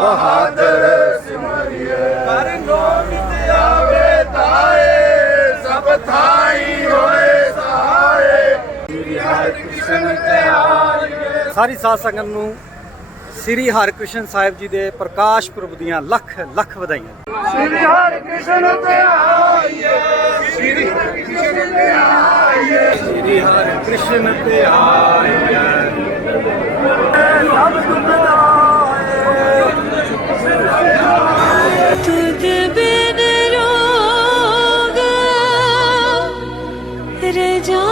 ਬਹਾਦਰ ਸਿਮਰਿਏ। ਕਰ ਨੋਟ ਆਵੇ ਤਾਏ ਸਭ ਥਾਈ ਹੋਏ ਸਹਾਏ। ਸ੍ਰੀ ਹਰਿ ਕ੍ਰਿਸ਼ਨ ਤੇ ਆਈਏ ਸਾਰੀ ਸਾਧ ਸੰਗਤ ਨੂੰ ਸ੍ਰੀ ਹਰਿਕ੍ਰਿਸ਼ਨ ਸਾਹਿਬ ਜੀ ਦੇ ਪ੍ਰਕਾਸ਼ ਪੁਰਬ ਦੀਆਂ ਲੱਖ ਲੱਖ ਵਧਾਈਆਂ। ਸ੍ਰੀ ਹਰਿ ਕ੍ਰਿਸ਼ਨ ਤੇ ਆਈਏ ਸ੍ਰੀ ਹਰਿ ਕ੍ਰਿਸ਼ਨ ਤੇ ਆਈਏ ਸ੍ਰੀ ਹਰਿ ਕ੍ਰਿਸ਼ਨ ਤੇ ਆਈਏ गुजर जा